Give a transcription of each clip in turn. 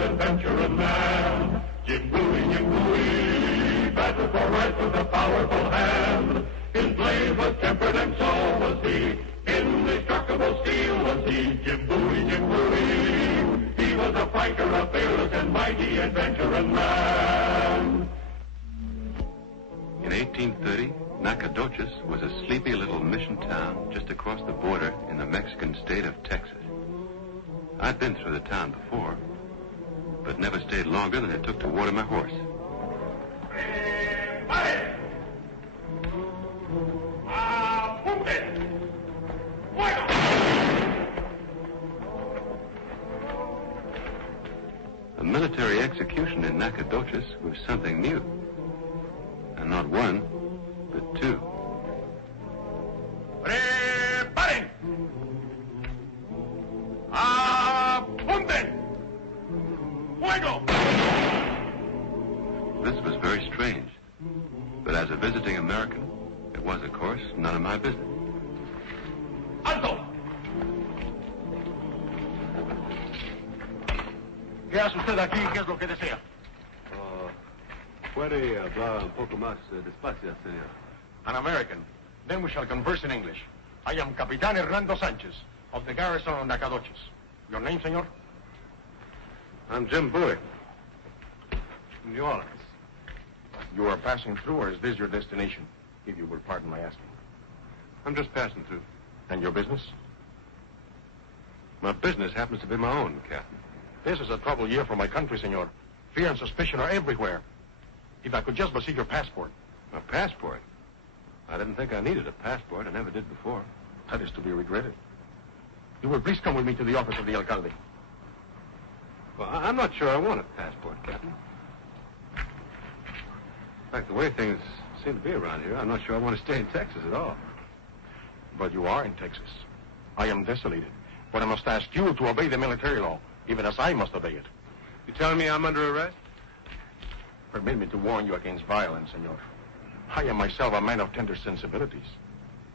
adventuring man. Jim Bowie, battled for right with a powerful hand. His blade was tempered and so was he. Indestructible steel was he. Jim Bowie. He was a fighter, a fearless and mighty adventuring man. In 1830, Nacogdoches was a sleepy little mission town just across the border in the Mexican state of Texas. I'd been through the town before, but never stayed longer than it took to water my horse. A military execution in Nacogdoches was something new. And not one, but two. Preparen! Apunten! Fuego! This was very strange. But as a visiting American, it was, of course, none of my business. ¡Alto! ¿Qué hace usted aquí y qué es lo que desea? ¿Puede hablar un poco más despacio, señor? An American. Then we shall converse in English. I am Capitan Hernando Sanchez of the garrison of Nacogdoches. Your name, senor? I'm Jim Bowie. From New Orleans. You are passing through, or is this your destination? If you will pardon my asking. I'm just passing through. And your business? My business happens to be my own, Captain. This is a troubled year for my country, senor. Fear and suspicion are everywhere. If I could just but see your passport. My passport? I didn't think I needed a passport. I never did before. That is to be regretted. You will please come with me to the office of the alcalde. Well, I'm not sure I want a passport, Captain. In fact, the way things seem to be around here, I'm not sure I want to stay in Texas at all. But you are in Texas. I am desolated. But I must ask you to obey the military law, even as I must obey it. You telling me I'm under arrest? Permit me to warn you against violence, senor. I am myself a man of tender sensibilities.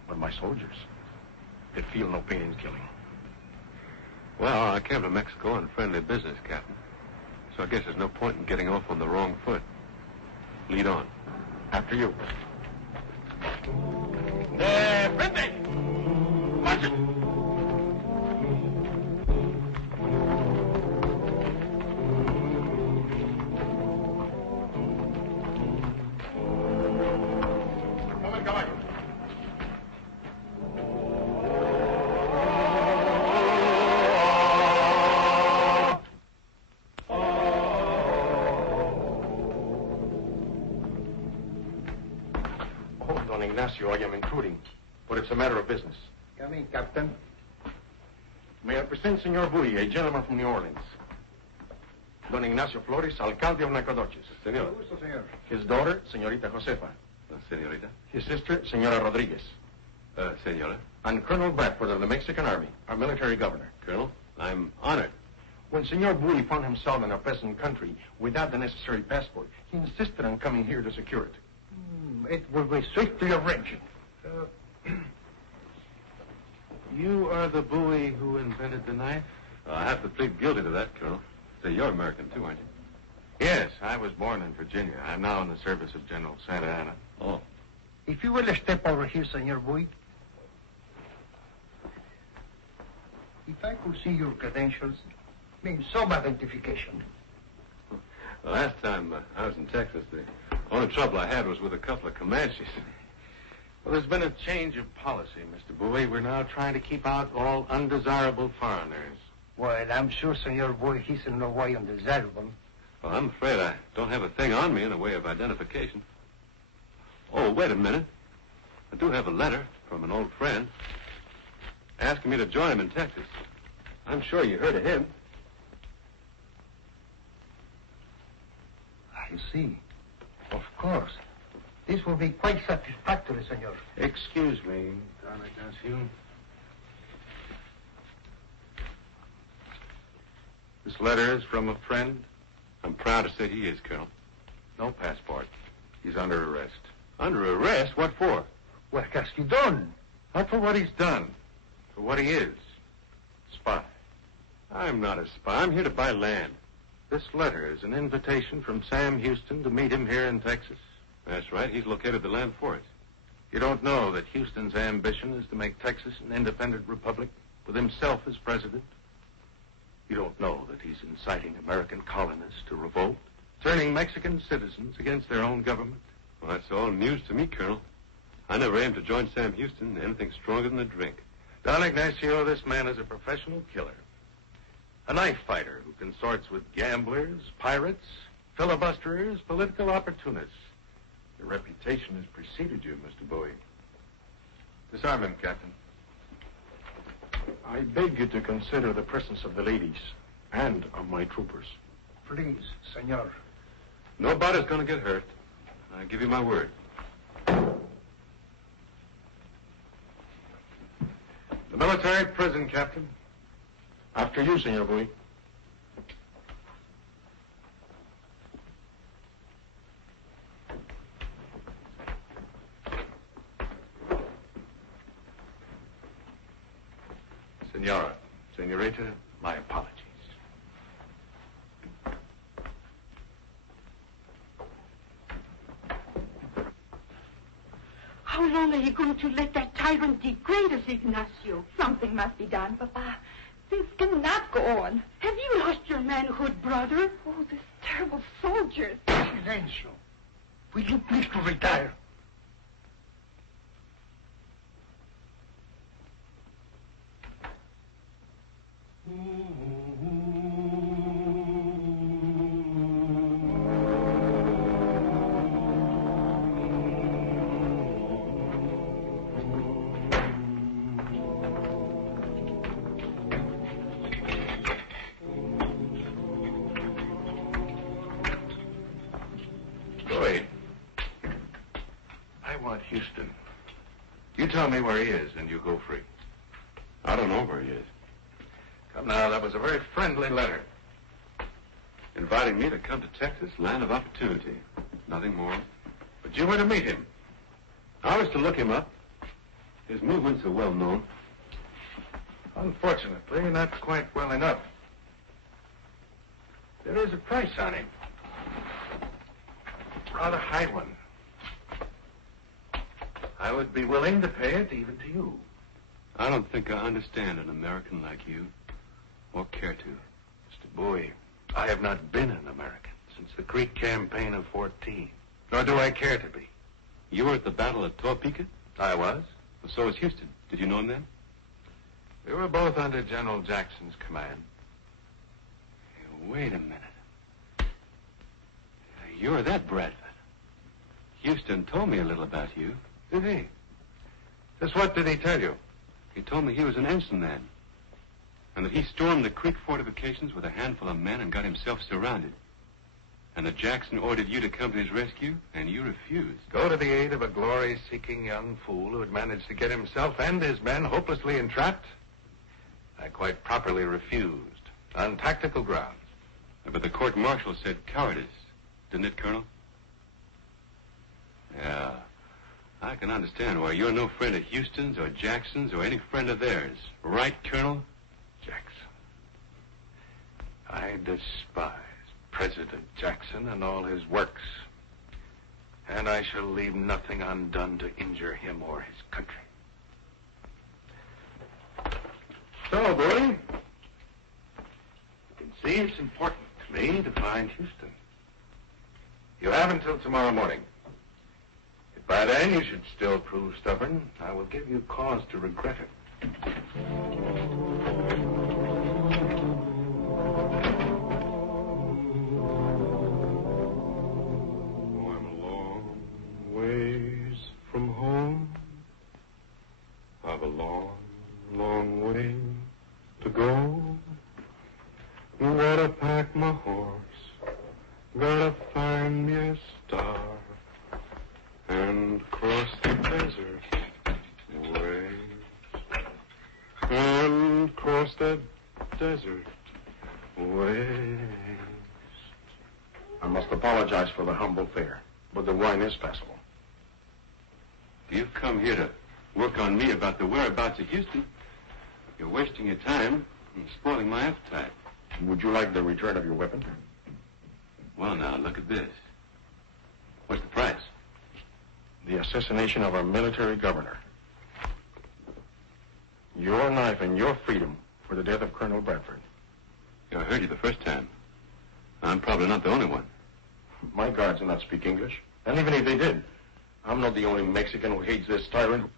But my soldiers, they feel no pain in killing. Well, I came to Mexico on friendly business, Captain. So I guess there's no point in getting off on the wrong foot. Lead on. After you. De frente! March it! I am intruding, but it's a matter of business. Come in, Captain. May I present Senor Bowie, a gentleman from New Orleans. Don Ignacio Flores, alcalde of Nacogdoches. Senor. Gusto, señor. His daughter, Señorita Josefa. Señorita. His sister, Señora Rodriguez. Senora. And Colonel Bradford of the Mexican Army, our military governor. Colonel, I'm honored. When Senor Bowie found himself in our present country without the necessary passport, he insisted on coming here to secure it. It will be swiftly arranged. You are the Bowie who invented the knife? I have to plead guilty to that, Colonel. Say, you're American, too, aren't you? Yes, I was born in Virginia. I'm now in the service of General Santa Anna. Oh. If you will step over here, Senor Bowie. If I could see your credentials, means some identification. The last time I was in Texas, the only trouble I had was with a couple of Comanches. Well, there's been a change of policy, Mr. Bowie. We're now trying to keep out all undesirable foreigners. Well, I'm sure Senor Bowie he's in no way undesirable. Well, I'm afraid I don't have a thing on me in the way of identification. Oh, wait a minute. I do have a letter from an old friend asking me to join him in Texas. I'm sure you heard of him. I see. Of course. This will be quite satisfactory, senor. Excuse me, Don Ignacio. This letter is from a friend? I'm proud to say he is, Colonel. No passport. He's under arrest. Under arrest? What for? What has he done? Not for what he's done. For what he is. Spy. I'm not a spy. I'm here to buy land. This letter is an invitation from Sam Houston to meet him here in Texas. That's right. He's located the land for us. You don't know that Houston's ambition is to make Texas an independent republic with himself as president? You don't know that he's inciting American colonists to revolt, turning Mexican citizens against their own government? Well, that's all news to me, Colonel. I never aimed to join Sam Houston in anything stronger than a drink. Don Ignacio, this man is a professional killer. A knife fighter who consorts with gamblers, pirates, filibusterers, political opportunists. Your reputation has preceded you, Mr. Bowie. Disarm him, Captain. I beg you to consider the presence of the ladies and of my troopers. Please, senor. Nobody's going to get hurt. I give you my word. The military prison, Captain. After you, Senor Bowie. Senora, senorita, my apologies. How long are you going to let that tyrant degrade us, Ignacio? Something must be done, Papa. This cannot go on. Have you lost your manhood, brother? Oh, this terrible soldiers. Silencio. Will you please to retire? Houston. You tell me where he is, and you go free. I don't know where he is. Come now, that was a very friendly letter. Inviting me to come to Texas, land of opportunity. Nothing more. But you were to meet him. I was to look him up. His movements are well known. Unfortunately, not quite well enough. There is a price on him. Rather high one. I would be willing to pay it even to you. I don't think I understand an American like you, or care to. Mr. Bowie, I have not been an American since the Creek campaign of 14. Nor do I care to be. You were at the Battle of Topeka? I was. Well, so was Houston. Did you know him then? We were both under General Jackson's command. Hey, wait a minute. You're that Bradford. Houston told me a little about you. Did he? Just what did he tell you? He told me he was an ensign then, and that he stormed the Creek fortifications with a handful of men and got himself surrounded. And that Jackson ordered you to come to his rescue, and you refused. Go to the aid of a glory-seeking young fool who had managed to get himself and his men hopelessly entrapped? I quite properly refused, on tactical grounds. But the court-martial said cowardice, didn't it, Colonel? Yeah. I can understand why you're no friend of Houston's or Jackson's or any friend of theirs. Right, Colonel? Jackson. I despise President Jackson and all his works. And I shall leave nothing undone to injure him or his country. So, Bowie, you can see it's important to me to find Houston. You have until tomorrow morning. If by then you should still prove stubborn, I will give you cause to regret it. I'm a long ways from home. I've a long, long way to go. Gotta pack my horse. Gotta find me a star. And cross the desert ways. And cross that desert ways. I must apologize for the humble fare, but the wine is passable. You've come here to work on me about the whereabouts of Houston. You're wasting your time and spoiling my appetite. Would you like the return of your weapon? Well, now, look at this. What's the price? The assassination of our military governor. Your knife and your freedom for the death of Colonel Bradford. I heard you the first time. I'm probably not the only one. My guards do not speak English. And even if they did, I'm not the only Mexican who hates this tyrant.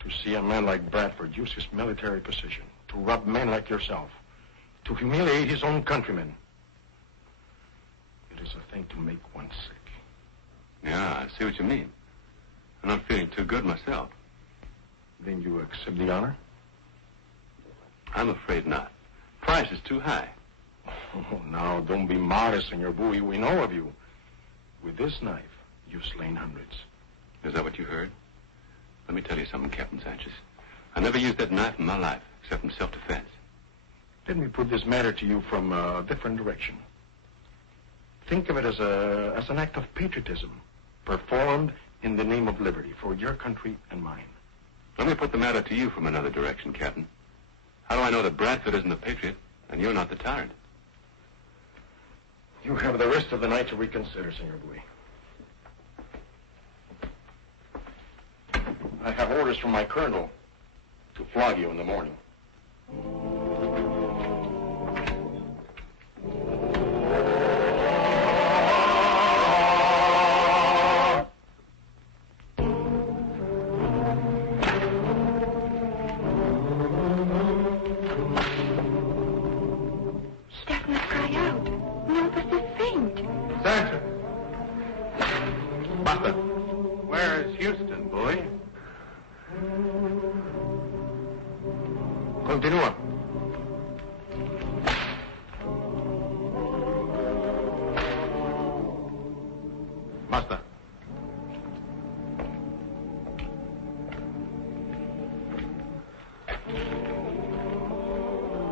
To see a man like Bradford use his military position to rob men like yourself, to humiliate his own countrymen, it is a thing to make one sick. Yeah, I see what you mean. I'm not feeling too good myself. Then you accept the honor? I'm afraid not. Price is too high. Oh, now, don't be modest, Senor Bowie. We know of you. With this knife, you've slain hundreds. Is that what you heard? Let me tell you something, Captain Sanchez. I never used that knife in my life, except in self-defense. Let me put this matter to you from a different direction. Think of it as an act of patriotism, performed in the name of liberty for your country and mine. Let me put the matter to you from another direction, Captain. How do I know that Bradford isn't the patriot and you're not the tyrant? You have the rest of the night to reconsider, Senor Bowie. I have orders from my colonel to flog you in the morning. Continúa. Basta.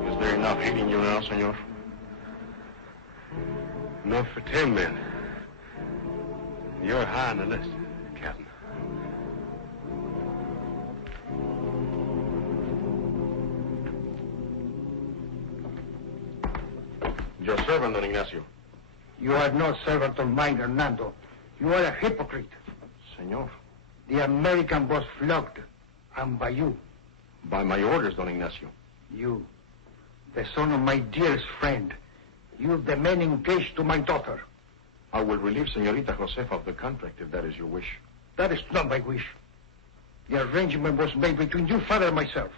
Is there enough heat in you now, senor? Enough for 10 men. You're high on the list, Captain. Your servant, Don Ignacio. You are no servant of mine, Hernando. You are a hypocrite. Senor. The American was flogged, and by you. By my orders, Don Ignacio. You, the son of my dearest friend. You, the man engaged to my daughter. I will relieve Senorita Josefa of the contract if that is your wish. That is not my wish. The arrangement was made between you, father, and myself.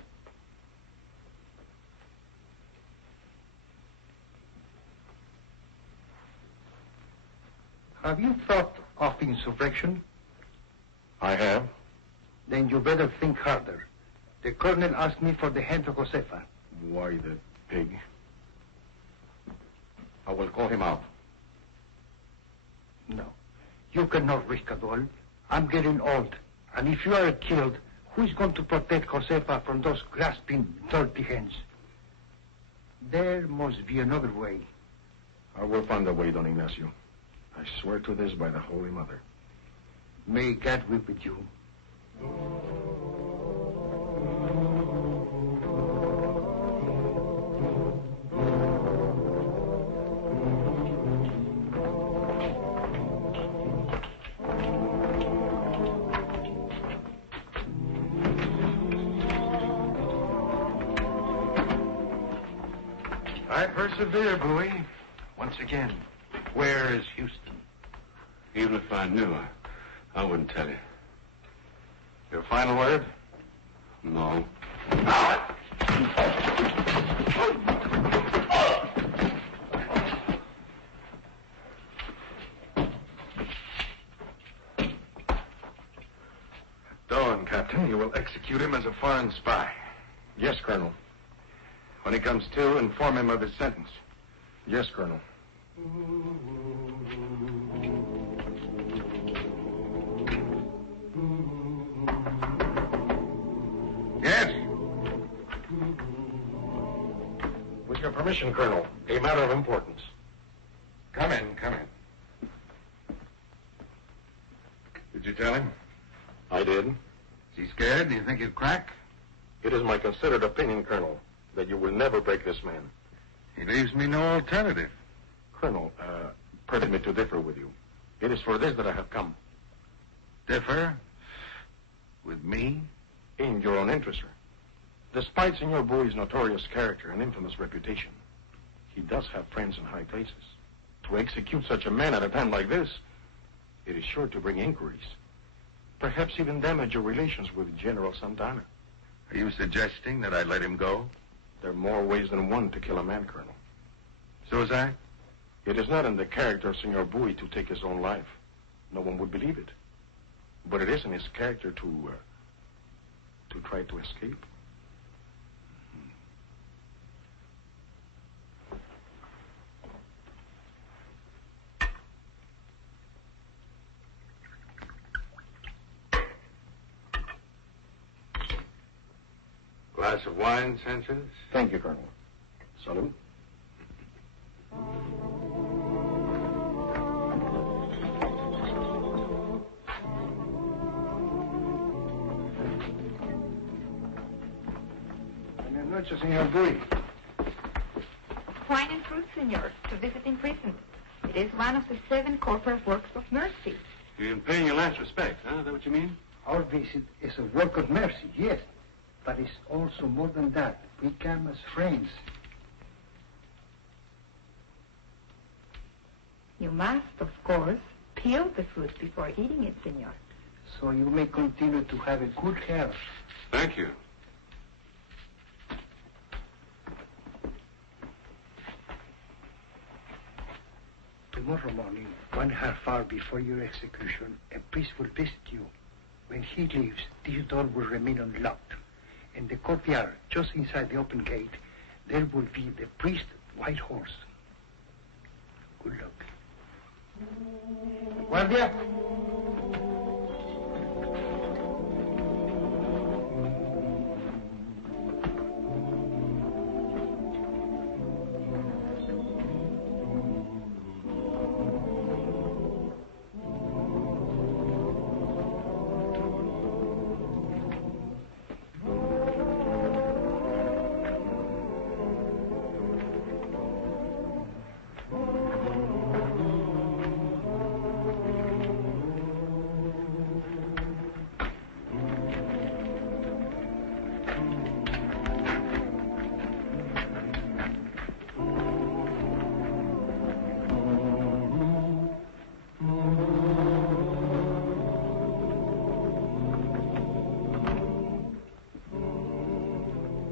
Have you thought of insurrection? I have. Then you better think harder. The colonel asked me for the hand of Josefa. Why, the pig? I will call him out. No. You cannot risk it all. I'm getting old. And if you are killed, who is going to protect Josefa from those grasping, dirty hands? There must be another way. I will find a way, Don Ignacio. I swear to this by the Holy Mother. May God be with you. I persevere, Bowie. Once again, where is Houston? Even if I knew, I wouldn't tell you. Your final word? No. At dawn, Captain, you will execute him as a foreign spy. Yes, Colonel. When he comes to, inform him of his sentence. Yes, Colonel. Yes? With your permission, Colonel, a matter of importance. Come in, come in. Did you tell him? I did. Is he scared? Do you think he'll crack? It is my considered opinion, Colonel, that you will never break this man. He leaves me no alternative. Colonel, Permit me to differ with you. It is for this that I have come. Differ? With me? In your own interest, sir. Despite Senor Bowie's notorious character and infamous reputation, he does have friends in high places. To execute such a man at a time like this, it is sure to bring inquiries. Perhaps even damage your relations with General Santana. Are you suggesting that I let him go? There are more ways than one to kill a man, Colonel. So is I? It is not in the character of Senor Bowie to take his own life. No one would believe it. But it is in his character to try to escape. Glass of wine, Sanchez? Thank you, Colonel. Salute. Buenas noches, Senor Bowie. Wine and fruit, senor, to visit in prison. It is one of the 7 corporate works of mercy. You're paying your last respect, huh? Is that what you mean? Our visit is a work of mercy, yes. But it's also more than that. We come as friends. You must, of course, peel the fruit before eating it, senor. So you may continue to have a good health. Thank you. Tomorrow morning, 1/2 hour before your execution, a priest will visit you. When he leaves, this door will remain unlocked. In the courtyard, just inside the open gate, there will be the priest's white horse. Good luck. Guardia!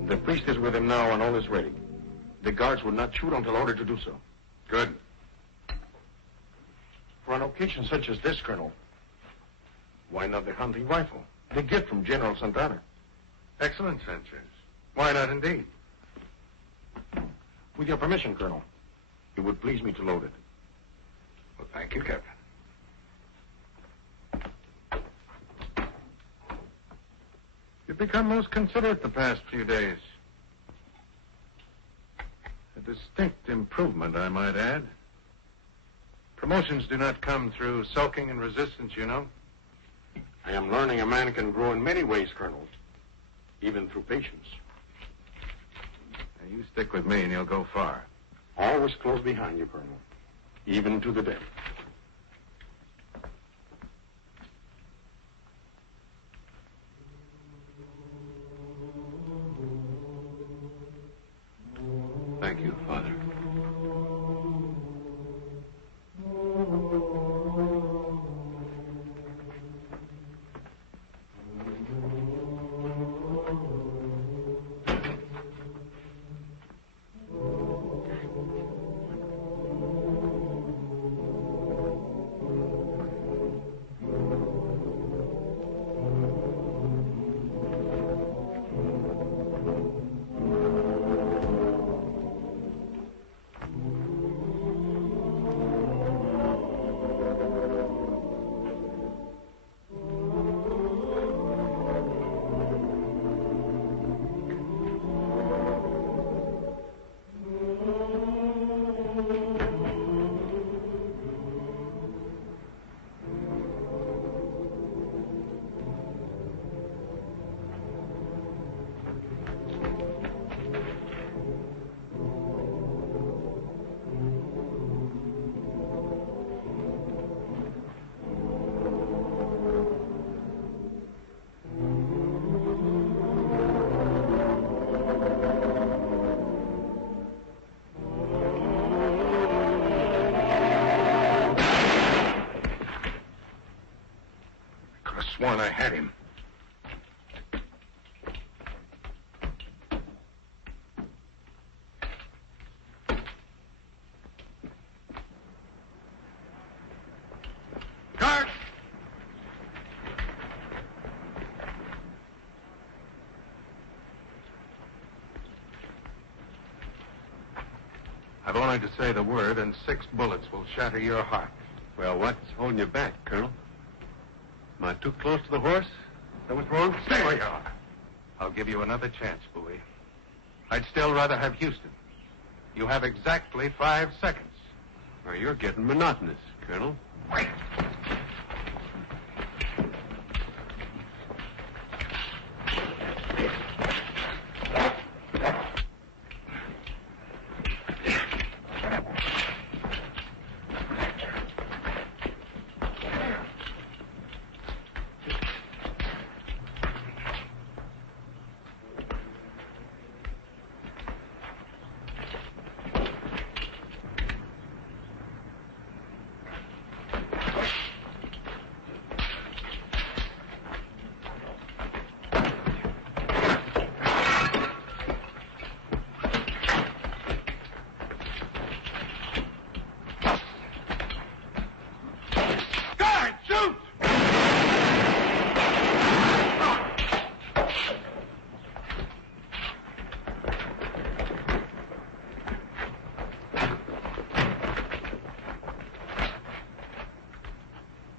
The priest is with him now and all is ready. The guards will not shoot until ordered to do so. Good. For an occasion such as this, Colonel, why not the hunting rifle? The gift from General Santana. Excellent, Sanchez. Why not indeed? With your permission, Colonel, it would please me to load it. Well, thank you, Captain. You've become most considerate the past few days. A distinct improvement, I might add. Promotions do not come through sulking and resistance, you know. I am learning a man can grow in many ways, Colonel, even through patience. Now, you stick with me and you'll go far. Always close behind you, Colonel, even to the death. Thank you, Father. at him. Guard! I've only to say the word, and 6 bullets will shatter your heart. Well, what's holding you back, Colonel? Am I too close to the horse? Is that what's wrong? Stay where you are. I'll give you another chance, Bowie. I'd still rather have Houston. You have exactly 5 seconds. Well, you're getting monotonous, Colonel. Wait.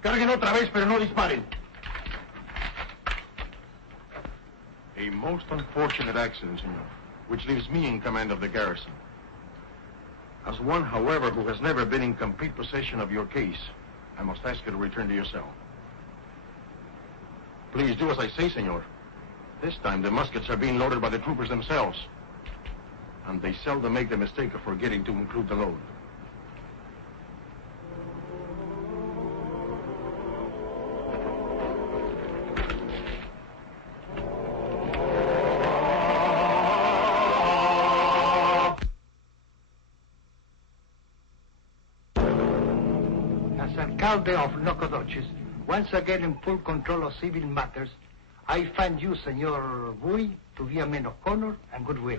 Carguen otra vez, pero no disparen. A most unfortunate accident, senor, which leaves me in command of the garrison. As one, however, who has never been in complete possession of your case, I must ask you to return to your cell. Please do as I say, senor. This time, the muskets are being loaded by the troopers themselves. And they seldom make the mistake of forgetting to include the load. Alcalde of Nacogdoches, once again in full control of civil matters, I find you, Senor Bowie, to be a man of honor and goodwill.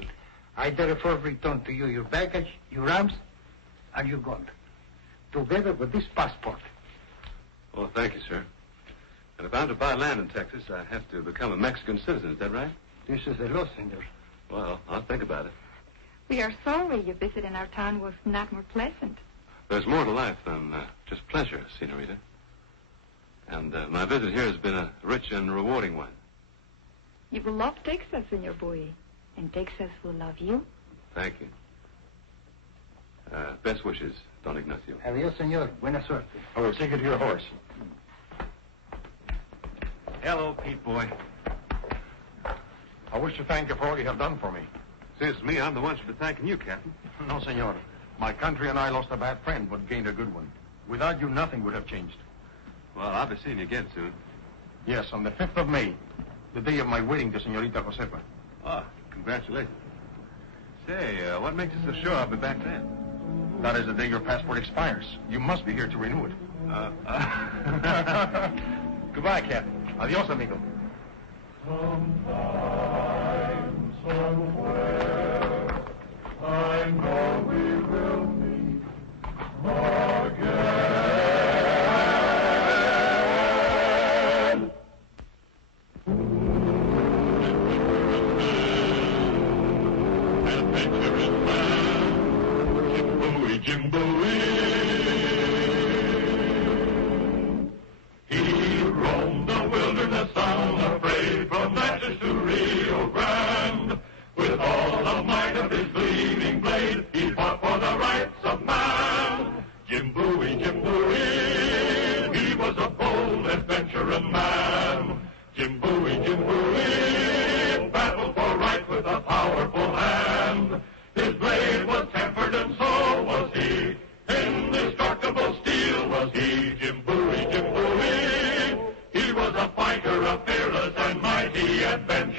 I therefore return to you your baggage, your arms, and your gold, together with this passport. Oh, thank you, sir. And if I'm to buy land in Texas, I have to become a Mexican citizen. Is that right? This is the law, Senor. Well, I'll think about it. We are sorry your visit in our town was not more pleasant. There's more to life than just pleasure, Senorita. And my visit here has been a rich and rewarding one. You will love Texas, Senor Bowie, and Texas will love you. Thank you. Best wishes, Don Ignacio. Adios, Senor. Buena suerte. I will take you to your horse. Hello, Pete boy. I wish to thank you for all you have done for me. Seems to me I'm the one should be thanking you, Captain. No, senor. My country and I lost a bad friend, but gained a good one. Without you, nothing would have changed. Well, I'll be seeing you again soon. Yes, on the 5th of May, the day of my wedding to Senorita Josefa. Ah, congratulations. Say, what makes you so sure I'll be back then? That is the day your passport expires. You must be here to renew it. Goodbye, Captain. Adios, amigo. Sometime, somewhere, I know we will meet again. Adventurous man, Jim Bowie. He roamed the wilderness unafraid, from Natchez to Rio Grande. With all the might of his gleaming blade, he fought for the rights of man. Jim Bowie, he was a bold adventuring man. Jim Bowie, battled for right with a powerful hand. His blade was tempered and so was he. Indestructible steel was he. Jim Bowie, he was a fighter, a fearless and mighty adventurer.